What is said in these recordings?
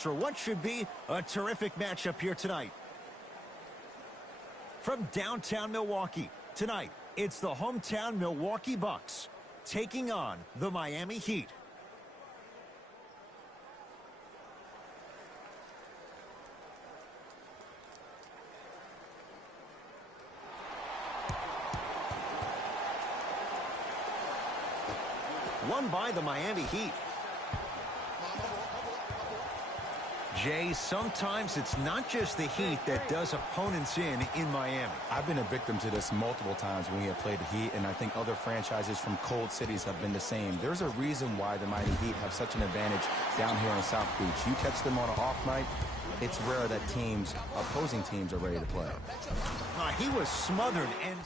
for what should be a terrific matchup here tonight. From downtown Milwaukee, tonight, it's the hometown Milwaukee Bucks taking on the Miami Heat. Won by the Miami Heat. Jay, sometimes it's not just the Heat that does opponents in Miami. I've been a victim to this multiple times when we have played the Heat, and I think other franchises from cold cities have been the same. There's a reason why the Miami Heat have such an advantage down here in South Beach. You catch them on an off night, it's rare that opposing teams are ready to play. He was smothered and...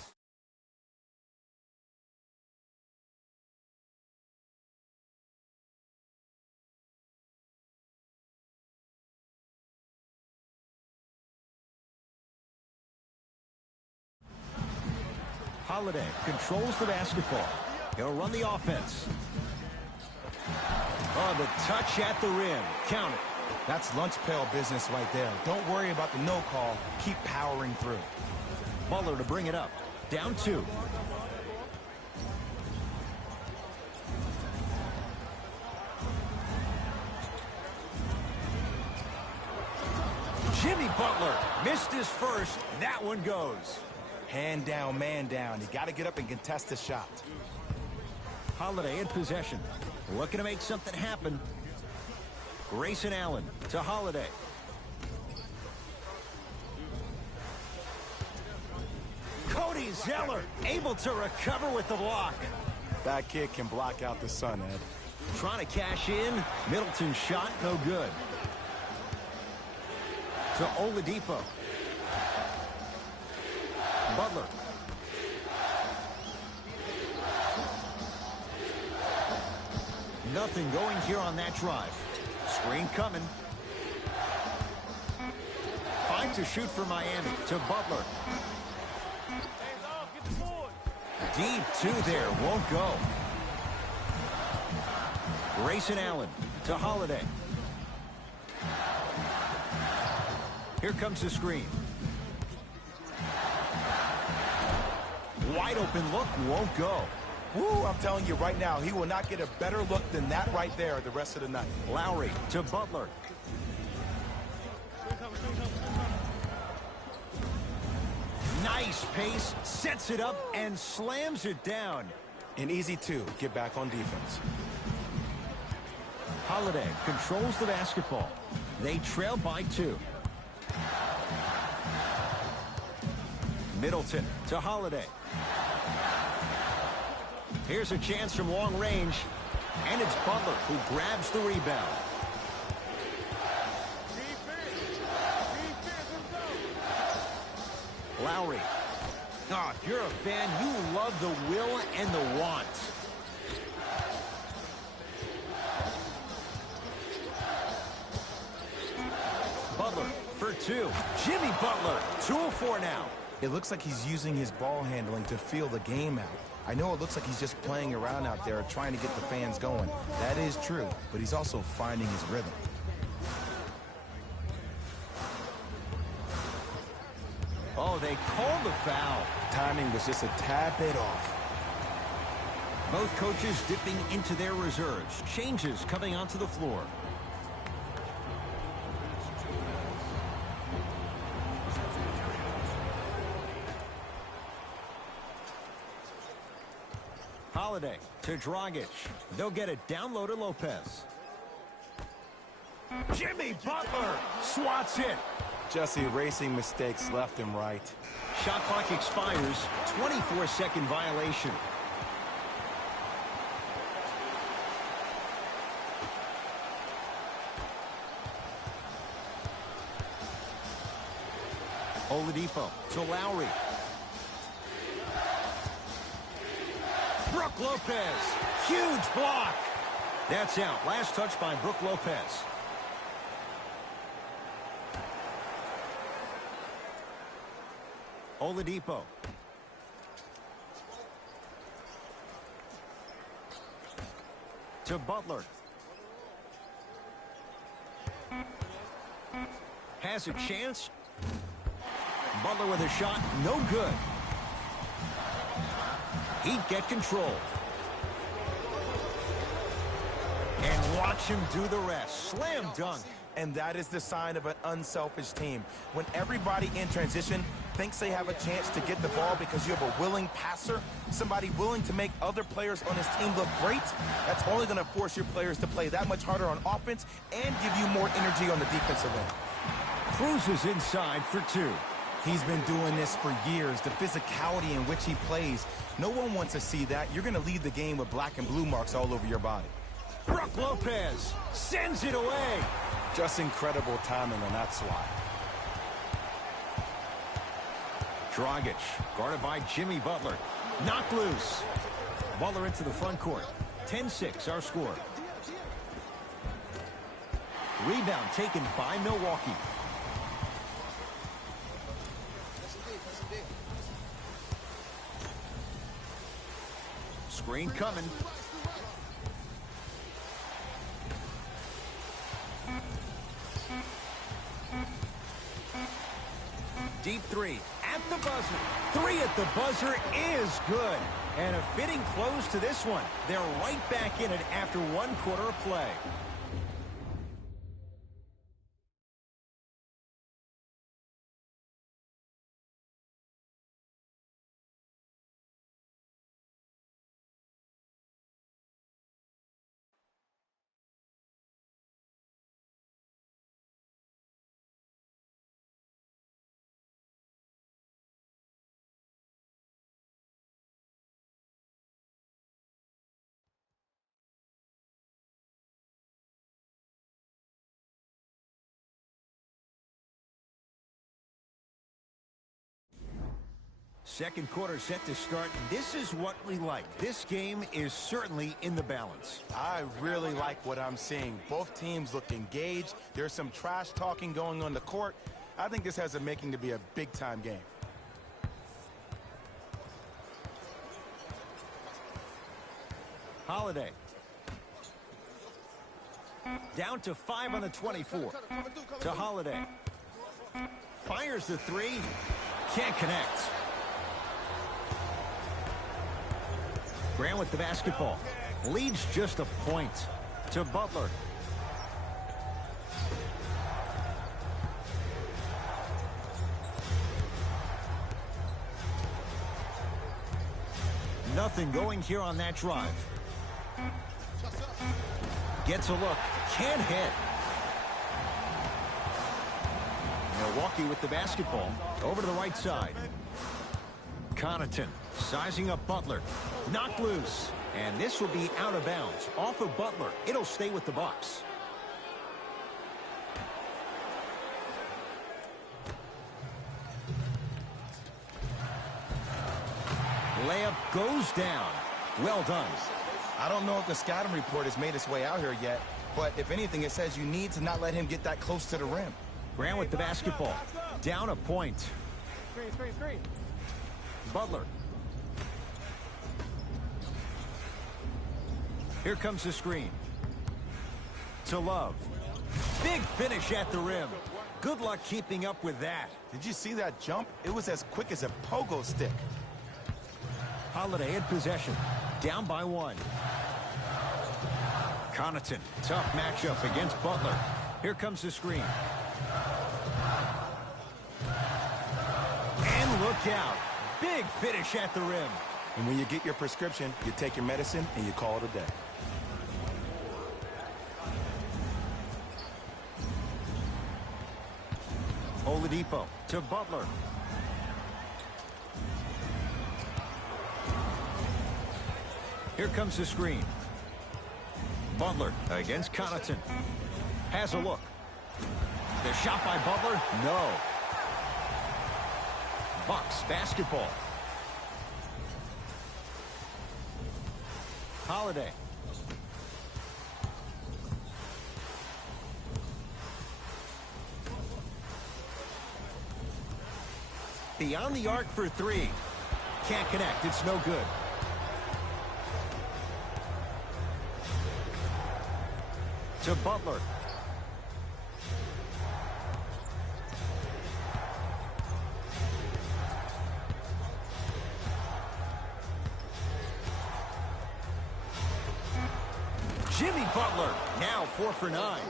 Holiday controls the basketball. He'll run the offense. Oh, the touch at the rim. Count it. That's lunch pail business right there. Don't worry about the no call. Keep powering through. Butler to bring it up. Down 2. Jimmy Butler missed his first. That one goes. Hand down, man down. You got to get up and contest the shot. Holiday in possession. Looking to make something happen. Grayson Allen to Holiday. Cody Zeller able to recover with the block. That kid can block out the sun, Ed. Trying to cash in. Middleton's shot, no good. To Oladipo. Butler. Nothing going here on that drive. Screen coming. 5 to shoot for Miami. To Butler. Deep 2 there. Won't go. Grayson Allen to Holiday. Here comes the screen. Wide open look, won't go. Woo, I'm telling you right now, he will not get a better look than that right there the rest of the night. Lowry to Butler. Nice pace, sets it up and slams it down. An easy 2, get back on defense. Holiday controls the basketball. They trail by 2. Middleton to Holiday. Here's a chance from long range. And it's Butler who grabs the rebound. Lowry. Oh, if you're a fan, you love the will and the want. Butler for 2. Jimmy Butler, 2 of 4 now. It looks like he's using his ball handling to feel the game out. I know it looks like he's just playing around out there trying to get the fans going. That is true, but he's also finding his rhythm. Oh, they called the foul. Timing was just a tad bit off. Both coaches dipping into their reserves. Changes coming onto the floor. Holiday to Dragic. They'll get it down low to Lopez. Jimmy Butler swats it. Just erasing mistakes left and right. Shot clock expires. 24-second violation. Oladipo to Lowry. Brook Lopez. Huge block. That's out. Last touch by Brook Lopez. Oladipo. To Butler. Has a chance. Butler with a shot. No good. Heat get control. And watch him do the rest. Slam dunk. And that is the sign of an unselfish team. When everybody in transition thinks they have a chance to get the ball because you have a willing passer, somebody willing to make other players on his team look great, that's only going to force your players to play that much harder on offense and give you more energy on the defensive end. Cruises inside for two. He's been doing this for years, the physicality in which he plays. No one wants to see that. You're going to lead the game with black and blue marks all over your body. Brook Lopez sends it away. Just incredible timing on that swat. Dragic, guarded by Jimmy Butler. Knocked loose. Butler into the front court. 10-6 our score. Rebound taken by Milwaukee. Screen coming. Deep three at the buzzer. Three at the buzzer is good. And a fitting close to this one. They're right back in it after 1 quarter of play. Second quarter set to start. This is what we like. This game is certainly in the balance. I really like what I'm seeing. Both teams look engaged. There's some trash talking going on the court. I think this has a making to be a big-time game. Holiday. Down to 5 on the 24. To Holiday. Fires the three. Can't connect. Grant with the basketball. Leads just a point. To Butler. Nothing going here on that drive. Gets a look. Can't hit. Milwaukee with the basketball. Over to the right side. Connaughton sizing up Butler. Knocked loose. And this will be out of bounds. Off of Butler. It'll stay with the Bucks. Layup goes down. Well done. I don't know if the scouting report has made its way out here yet, but if anything, it says you need to not let him get that close to the rim. Grant with the basketball. Down a point. Screen. Butler. Here comes the screen. To Love. Big finish at the rim. Good luck keeping up with that. Did you see that jump? It was as quick as a pogo stick. Holiday in possession. Down by 1. Connaughton. Tough matchup against Butler. Here comes the screen. And look out. Big finish at the rim. And when you get your prescription, you take your medicine and you call it a day. Oladipo to Butler. Here comes the screen. Butler against Connaughton. Has a look. The shot by Butler? No. Bucks basketball. Holiday. Beyond the arc for 3. Can't connect. It's no good. To Butler. Jimmy Butler, now 4 for 9.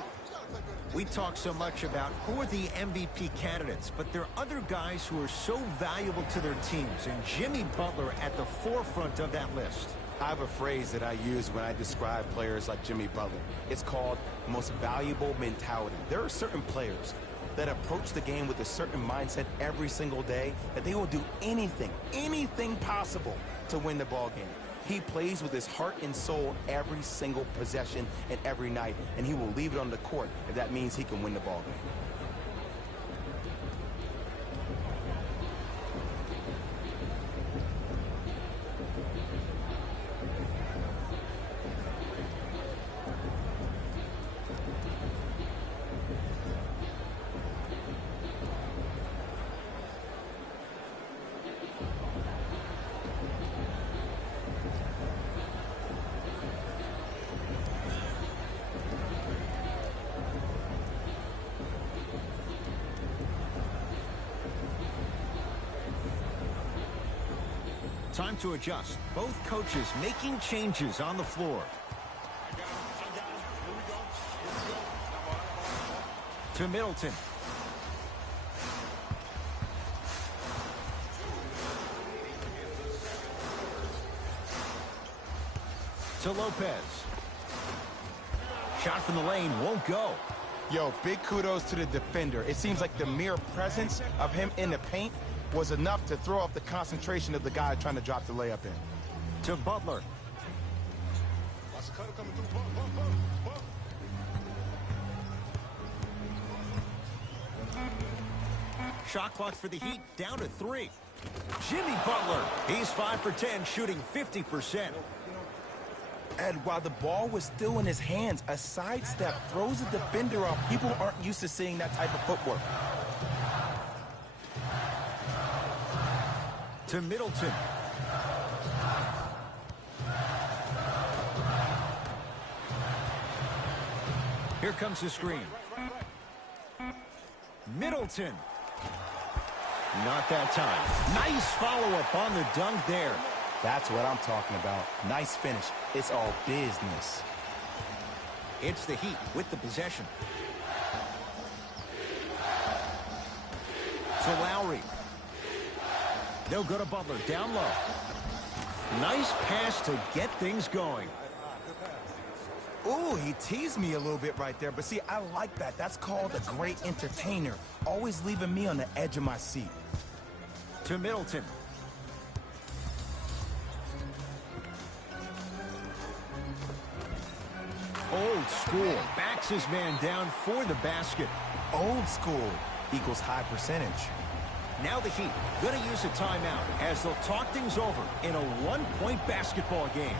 We talk so much about who are the MVP candidates, but there are other guys who are so valuable to their teams, and Jimmy Butler at the forefront of that list. I have a phrase that I use when I describe players like Jimmy Butler. It's called most valuable mentality. There are certain players that approach the game with a certain mindset every single day that they will do anything possible to win the ball game. He plays with his heart and soul every single possession and every night, and he will leave it on the court if that means he can win the ball game. Time to adjust. Both coaches making changes on the floor. To Middleton. To Lopez. Shot from the lane won't go. Yo, big kudos to the defender. It seems like the mere presence of him in the paint was enough to throw off the concentration of the guy trying to drop the layup in. To Butler. Shot clock for the Heat down to 3. Jimmy Butler. He's 5 for 10, shooting 50%. And while the ball was still in his hands, a sidestep throws the defender off. People aren't used to seeing that type of footwork. To Middleton. Here comes the screen. Middleton. Not that time. Nice follow-up on the dunk there. That's what I'm talking about. Nice finish. It's all business. It's the Heat with the possession. To Lowry. They'll go to Butler, down low. Nice pass to get things going. Ooh, he teased me a little bit right there. But see, I like that. That's called a great entertainer. Always leaving me on the edge of my seat. To Middleton. Old school. Backs his man down for the basket. Old school equals high percentage. Now the Heat going to use a timeout as they'll talk things over in a one-point basketball game.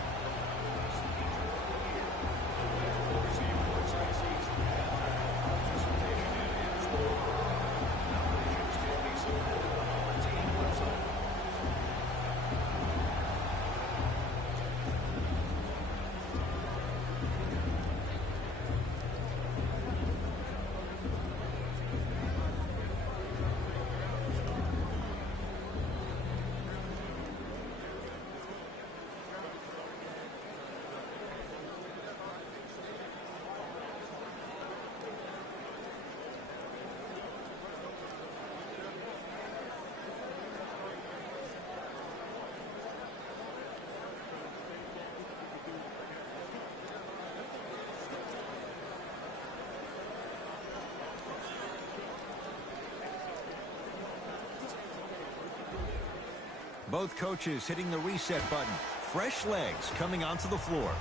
Both coaches hitting the reset button. Fresh legs coming onto the floor.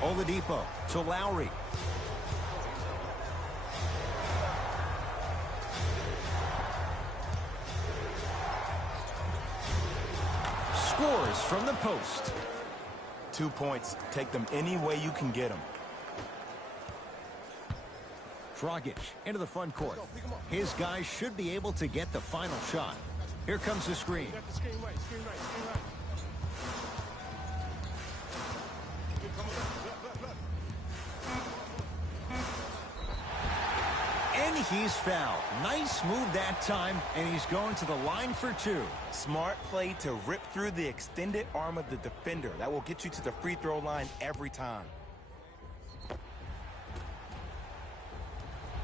Oladipo to Lowry. Scores from the post. 2 points. Take them any way you can get them. Dragic into the front court. His guys should be able to get the final shot. Here comes the screen. And he's fouled. Nice move that time, and he's going to the line for two. Smart play to rip through the extended arm of the defender. That will get you to the free throw line every time.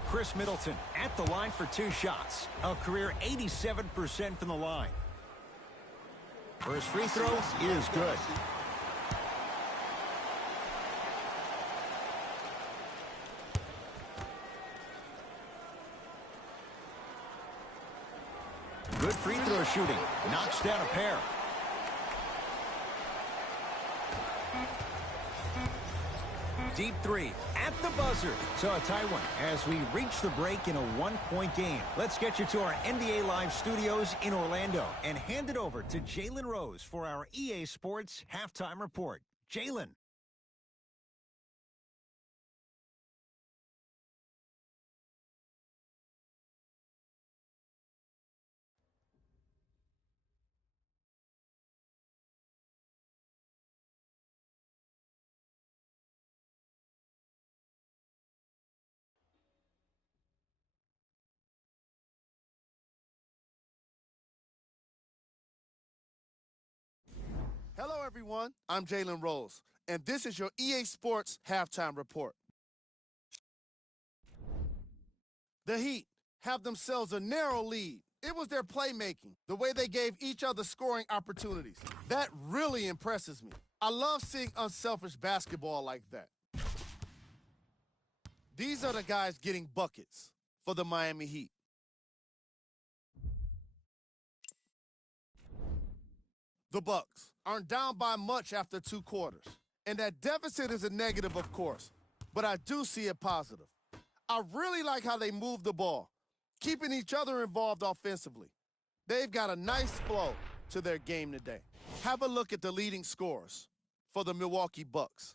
Chris Middleton at the line for 2 shots. A career 87% from the line. First free throw is good. Good free throw shooting. Knocks down a pair. Deep three at the buzzer. So a tie one as we reach the break in a 1-point game. Let's get you to our NBA Live studios in Orlando and hand it over to Jalen Rose for our EA Sports halftime report. Jalen. Hello, everyone. I'm Jalen Rose, and this is your EA Sports halftime report. The Heat have themselves a narrow lead. It was their playmaking, the way they gave each other scoring opportunities. That really impresses me. I love seeing unselfish basketball like that. These are the guys getting buckets for the Miami Heat. The Bucks aren't down by much after 2 quarters. And that deficit is a negative, of course, but I do see it positive. I really like how they move the ball, keeping each other involved offensively. They've got a nice flow to their game today. Have a look at the leading scorers for the Milwaukee Bucks.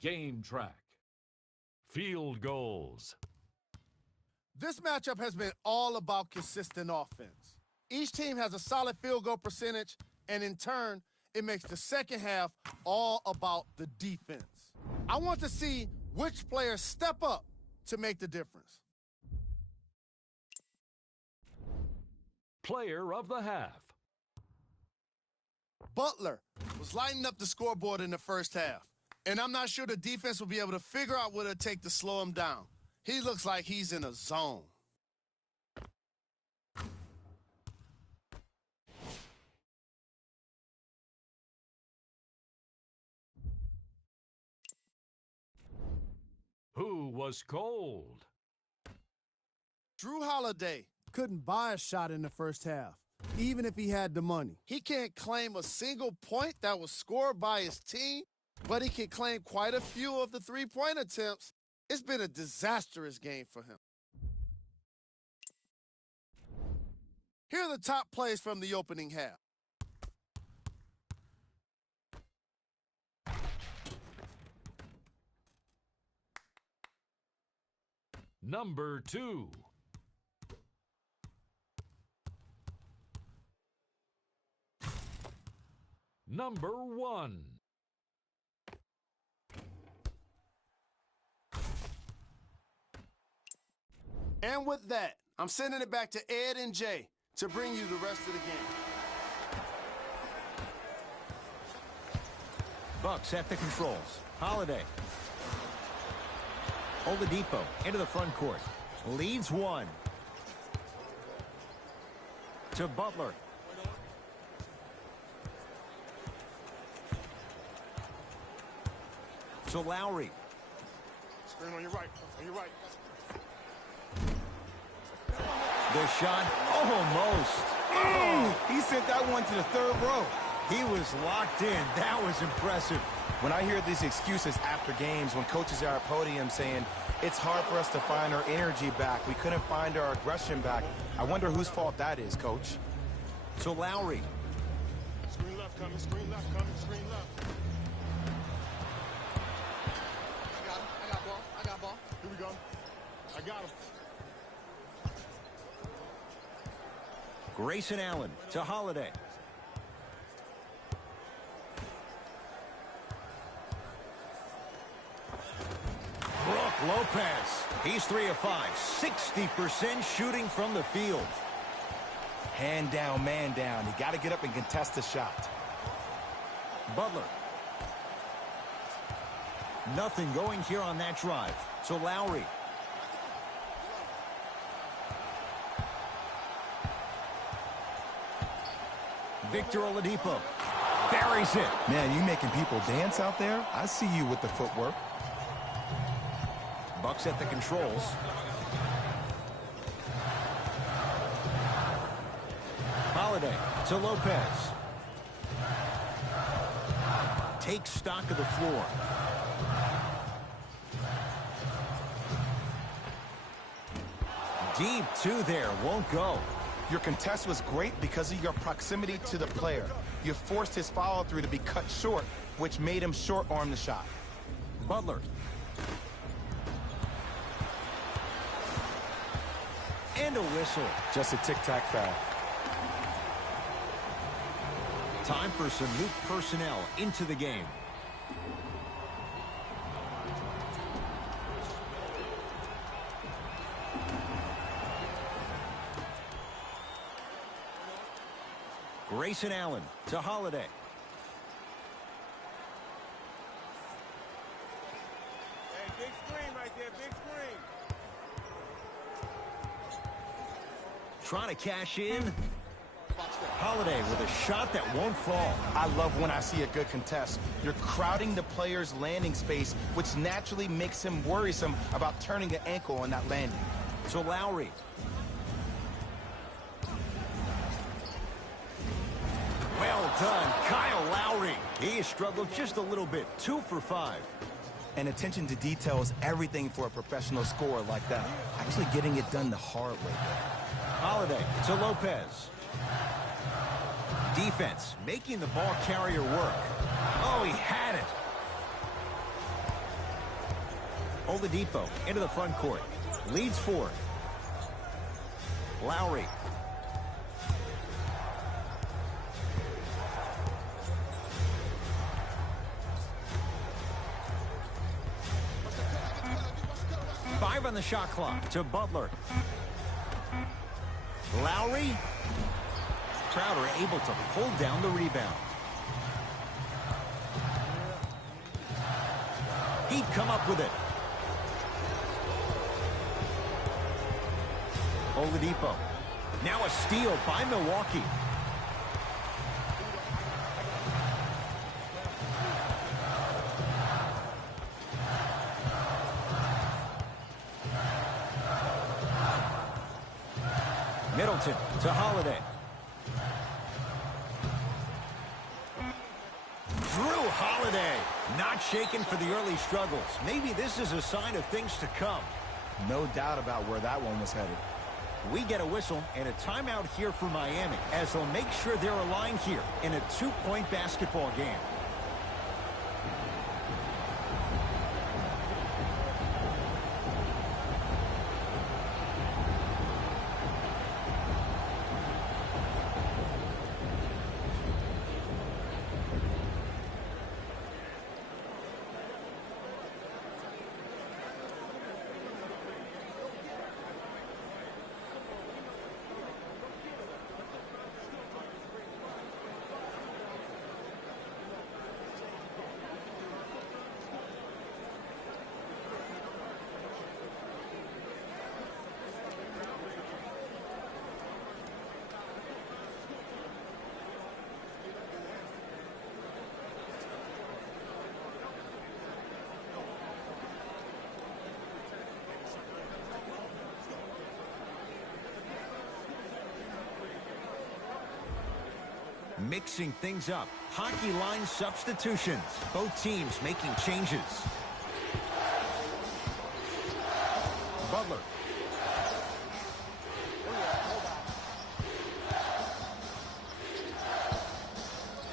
Game track. Field goals. This matchup has been all about consistent offense. Each team has a solid field goal percentage, and in turn, it makes the second half all about the defense. I want to see which players step up to make the difference. Player of the half. Butler was lighting up the scoreboard in the first half, and I'm not sure the defense will be able to figure out what it'll take to slow him down. He looks like he's in a zone. Who was cold? Drew Holiday couldn't buy a shot in the first half, even if he had the money. He can't claim a single point that was scored by his team, but he can claim quite a few of the three-point attempts. It's been a disastrous game for him. Here are the top plays from the opening half. Number 2. Number 1. And with that, I'm sending it back to Ed and Jay to bring you the rest of the game. Bucks at the controls. Holiday. Oladipo into the front court. Leads one. To Butler. To Lowry. Screen on your right. On your right. The shot almost. He sent that one to the third row. He was locked in. That was impressive. When I hear these excuses after games, when coaches are at podium saying, it's hard for us to find our energy back, we couldn't find our aggression back, I wonder whose fault that is, Coach. To Lowry. Screen left coming, screen left coming, screen left. I got ball. Here we go. I got him. Grayson Allen to Holiday. Lopez. He's 3 of 5. 60% shooting from the field. Hand down, man down. You got to get up and contest the shot. Butler. Nothing going here on that drive. So Lowry. Victor Oladipo buries it. Man, you making people dance out there? I see you with the footwork. Bucks at the controls. Holiday to Lopez. Takes stock of the floor. Deep two there, won't go. Your contest was great because of your proximity to the player. You forced his follow-through to be cut short, which made him short-arm the shot. Butler. And a whistle. Just a tic-tac foul. Time for some new personnel into the game. Grayson Allen to Holiday. Hey, big screen right there, big screen. Trying to cash in. Holiday with a shot that won't fall. I love when I see a good contest. You're crowding the player's landing space, which naturally makes him worrisome about turning an ankle on that landing. To Lowry. Well done, Kyle Lowry. He has struggled just a little bit. 2 for 5. And attention to detail is everything for a professional scorer like that. Actually getting it done the hard way there. Holiday to Lopez. Defense making the ball carrier work. Oh, he had it. Oladipo into the front court. Leads forward. Lowry. Five on the shot clock to Butler. Lowry. Crowder able to pull down the rebound. He'd come up with it. Oladipo. Now a steal by Milwaukee. Middleton to Holiday. Drew Holiday not shaken for the early struggles. Maybe this is a sign of things to come. No doubt about where that one was headed. We get a whistle and a timeout here for Miami as they'll make sure they're aligned here in a 2-point basketball game. Mixing things up. Hockey line substitutions. Both teams making changes. Butler.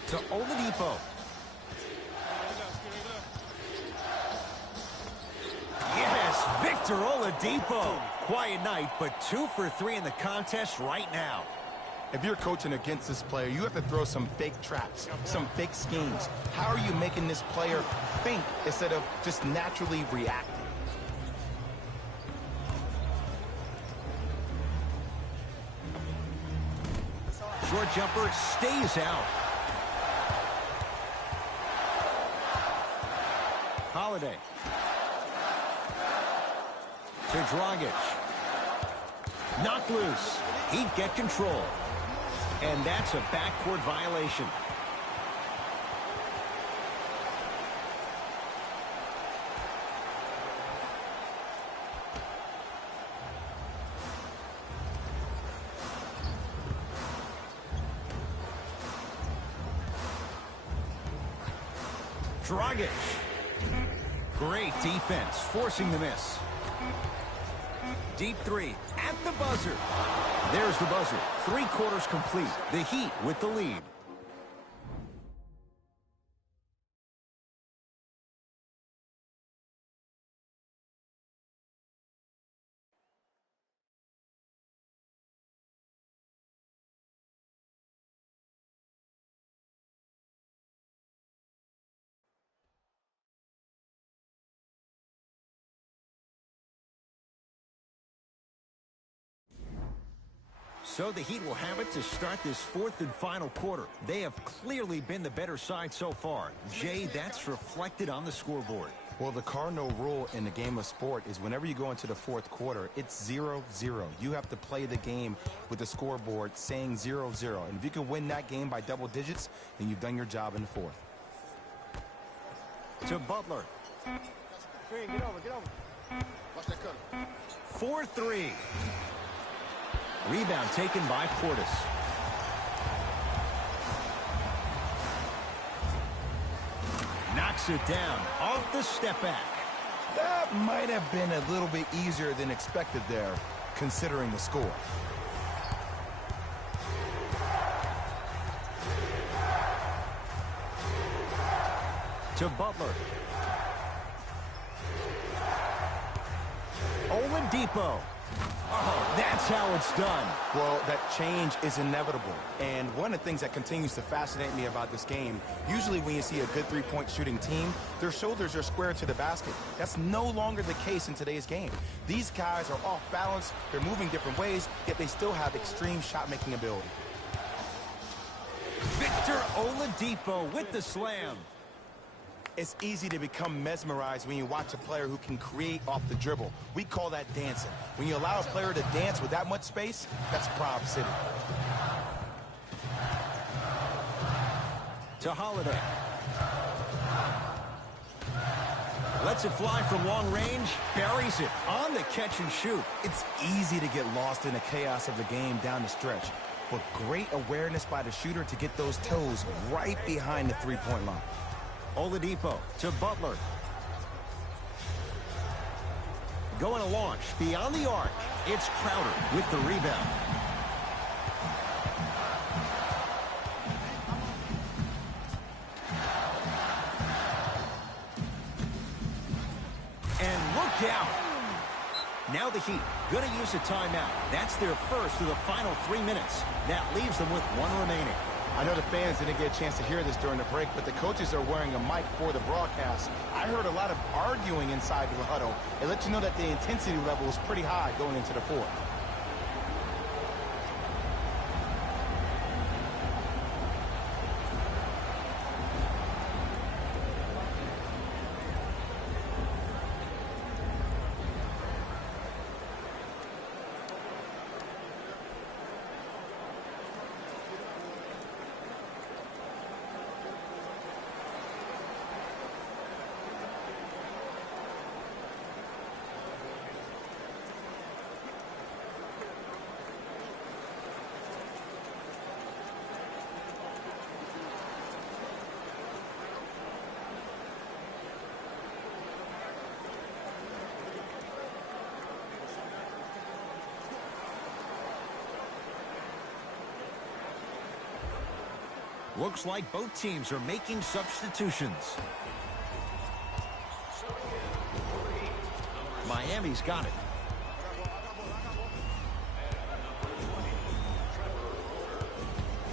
To Oladipo. Yes, Victor Oladipo. Quiet night, but 2 for 3 in the contest right now. If you're coaching against this player, you have to throw some fake traps, some fake schemes. How are you making this player think instead of just naturally reacting? short jumper stays out. Holiday. To Dragic. Knocked loose. He'd get control. And that's a backcourt violation. Dragic. Great defense, forcing the miss. Deep three at the buzzer. There's the buzzer. 3 quarters complete. The Heat with the lead. So the Heat will have it to start this 4th and final quarter. They have clearly been the better side so far. Jay, that's reflected on the scoreboard. Well, the cardinal rule in the game of sport is whenever you go into the 4th quarter, it's 0-0. You have to play the game with the scoreboard saying 0-0. And if you can win that game by double digits, then you've done your job in the 4th. To Butler. Green, get over. Watch that cutter. 4-3. Rebound taken by Portis. Knocks it down off the step back. That might have been a little bit easier than expected there, considering the score. To Butler. Oladipo. Oh, that's how it's done. Well, that change is inevitable. And one of the things that continues to fascinate me about this game, usually when you see a good three-point shooting team, their shoulders are square to the basket. That's no longer the case in today's game. These guys are off balance, they're moving different ways, yet they still have extreme shot-making ability. Victor Oladipo with the slam. It's easy to become mesmerized when you watch a player who can create off the dribble. We call that dancing. When you allow a player to dance with that much space, that's Prob City. To Holiday. Lets it fly from long range. Buries it on the catch and shoot. It's easy to get lost in the chaos of the game down the stretch, but great awareness by the shooter to get those toes right behind the three-point line. Oladipo to Butler. Going to launch beyond the arc. It's Crowder with the rebound. And look out. Now the Heat going to use a timeout. That's their first of the final 3 minutes. That leaves them with 1 remaining. I know the fans didn't get a chance to hear this during the break, but the coaches are wearing a mic for the broadcast. I heard a lot of arguing inside the huddle. It lets you know that the intensity level is pretty high going into the 4th. Looks like both teams are making substitutions. Miami's got it.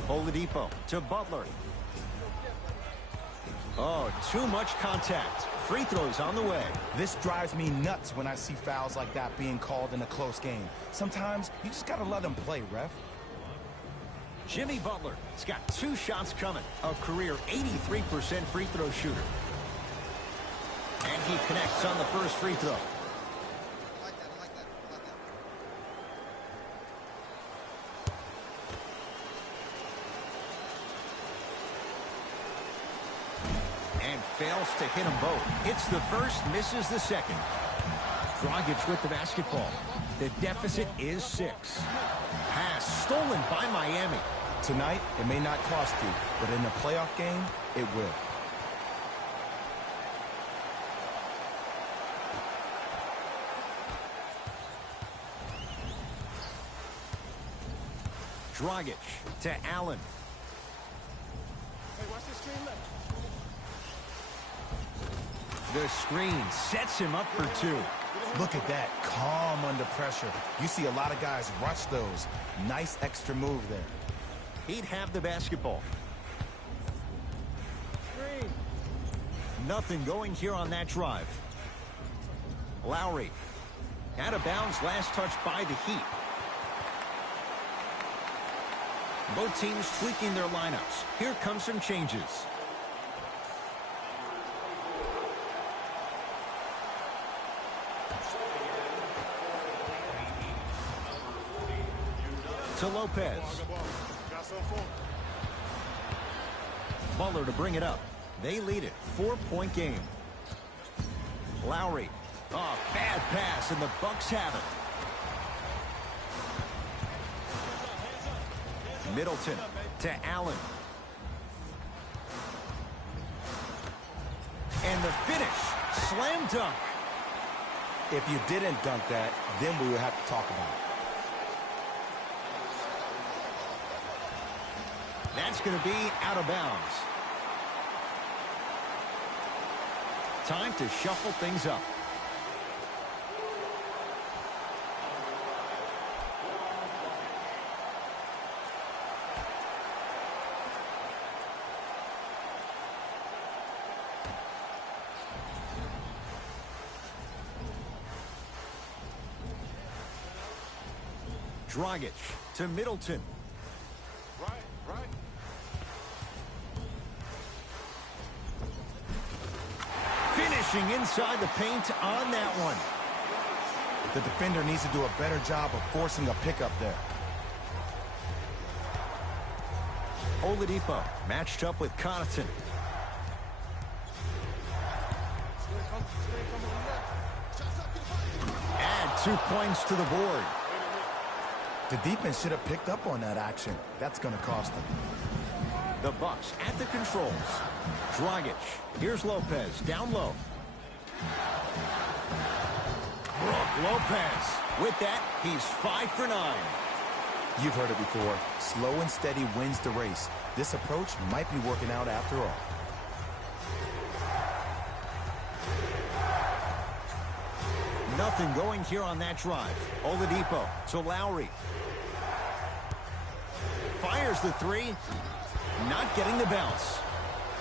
Oladipo to Butler. Oh, too much contact. Free throws on the way. This drives me nuts when I see fouls like that being called in a close game. Sometimes you just got to let them play, ref. Jimmy Butler has got 2 shots coming. A career 83% free throw shooter. And he connects on the first free throw. And fails to hit them both. Hits the first, misses the second. Dragic with the basketball. The deficit is 6. Pass stolen by Miami. Tonight, it may not cost you, but in a playoff game, it will. Dragic to Allen. Hey, watch this screen left. The screen sets him up for 2. Look at that, calm under pressure. You see a lot of guys rush those. Nice extra move there. He'd have the basketball. Screen. Nothing going here on that drive. Lowry. Out of bounds, last touch by the Heat. Both teams tweaking their lineups. Here come some changes. To Lopez. Butler to bring it up. They lead it. 4-point game. Lowry. Oh, bad pass, and the Bucks have it. Middleton to Allen. And the finish. Slam dunk. If you didn't dunk that, then we would have to talk about it. That's going to be out of bounds. Time to shuffle things up. Dragic to Middleton. Right. Finishing inside the paint on that one. The defender needs to do a better job of forcing a pickup there. Oladipo matched up with Connaughton. Add 2 points to the board. The defense should have picked up on that action. That's going to cost them. The Bucks at the controls. Dragic. Here's Lopez down low. Brook Lopez. With that, he's 5 for 9. You've heard it before. Slow and steady wins the race. This approach might be working out after all. Nothing going here on that drive. Oladipo to Lowry. Fires the 3. Not getting the bounce.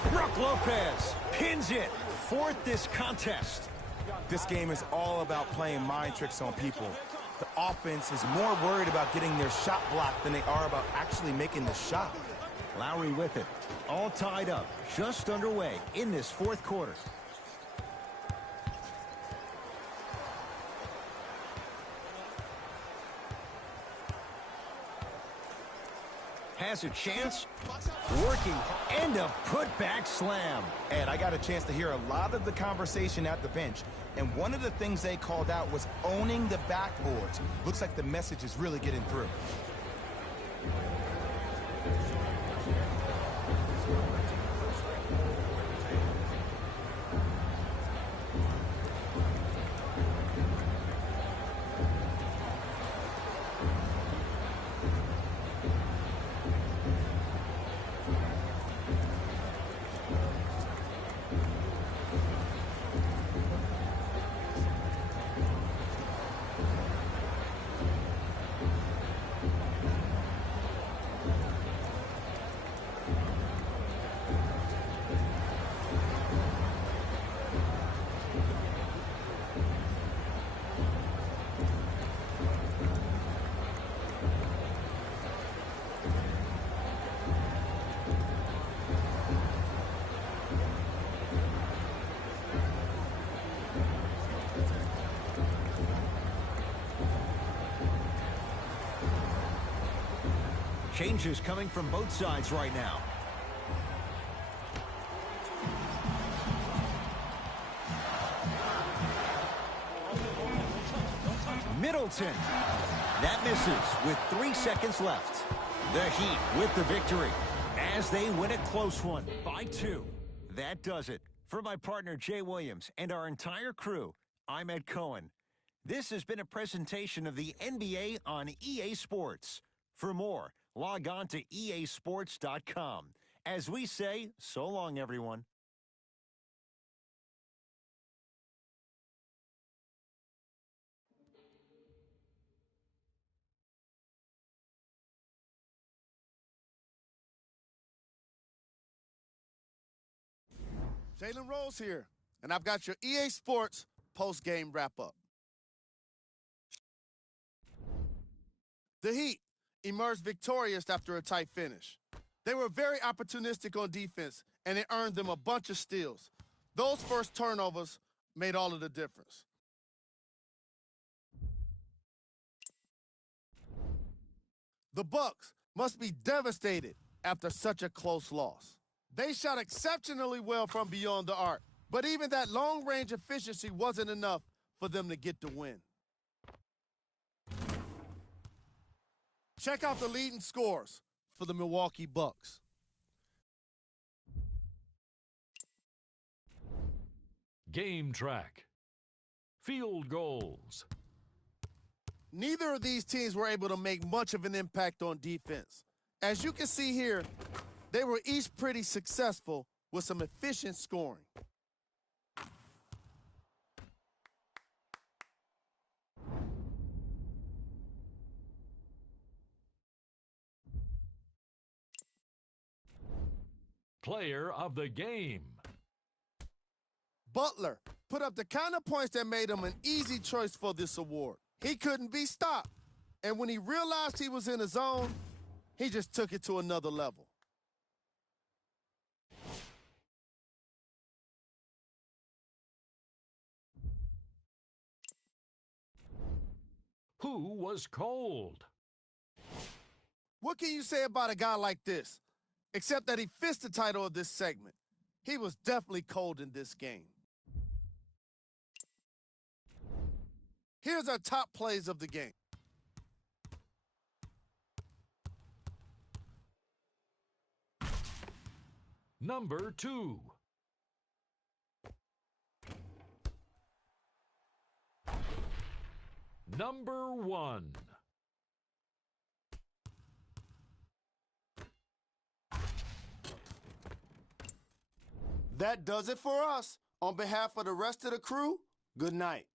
Brook Lopez pins it. 4th this contest. This game is all about playing mind tricks on people. The offense is more worried about getting their shot blocked than they are about actually making the shot. Lowry with it. All tied up. Just underway in this 4th quarter. Has a chance, working, and a putback slam. And I got a chance to hear a lot of the conversation at the bench, and one of the things they called out was owning the backboards. Looks like the message is really getting through. Changes coming from both sides right now. Middleton. That misses with 3 seconds left. The Heat with the victory as they win a close one by 2. That does it. For my partner Jay Williams and our entire crew, I'm Ed Cohen. This has been a presentation of the NBA on EA Sports. For more, log on to easports.com. As we say, so long, everyone. Jalen Rose here, and I've got your EA Sports post-game wrap-up. The Heat emerged victorious after a tight finish. They were very opportunistic on defense, and it earned them a bunch of steals. Those first turnovers made all of the difference. The Bucks must be devastated after such a close loss. They shot exceptionally well from beyond the arc, but even that long-range efficiency wasn't enough for them to get the win. Check out the leading scores for the Milwaukee Bucks. Game track. Field goals. Neither of these teams were able to make much of an impact on defense. As you can see here, they were each pretty successful with some efficient scoring. Player of the game. Butler put up the kind of points that made him an easy choice for this award. He couldn't be stopped. And when he realized he was in a zone, he just took it to another level. Who was cold? What can you say about a guy like this? Except that he fits the title of this segment. He was definitely cold in this game. Here's our top plays of the game. Number 2. Number 1. That does it for us. On behalf of the rest of the crew, good night.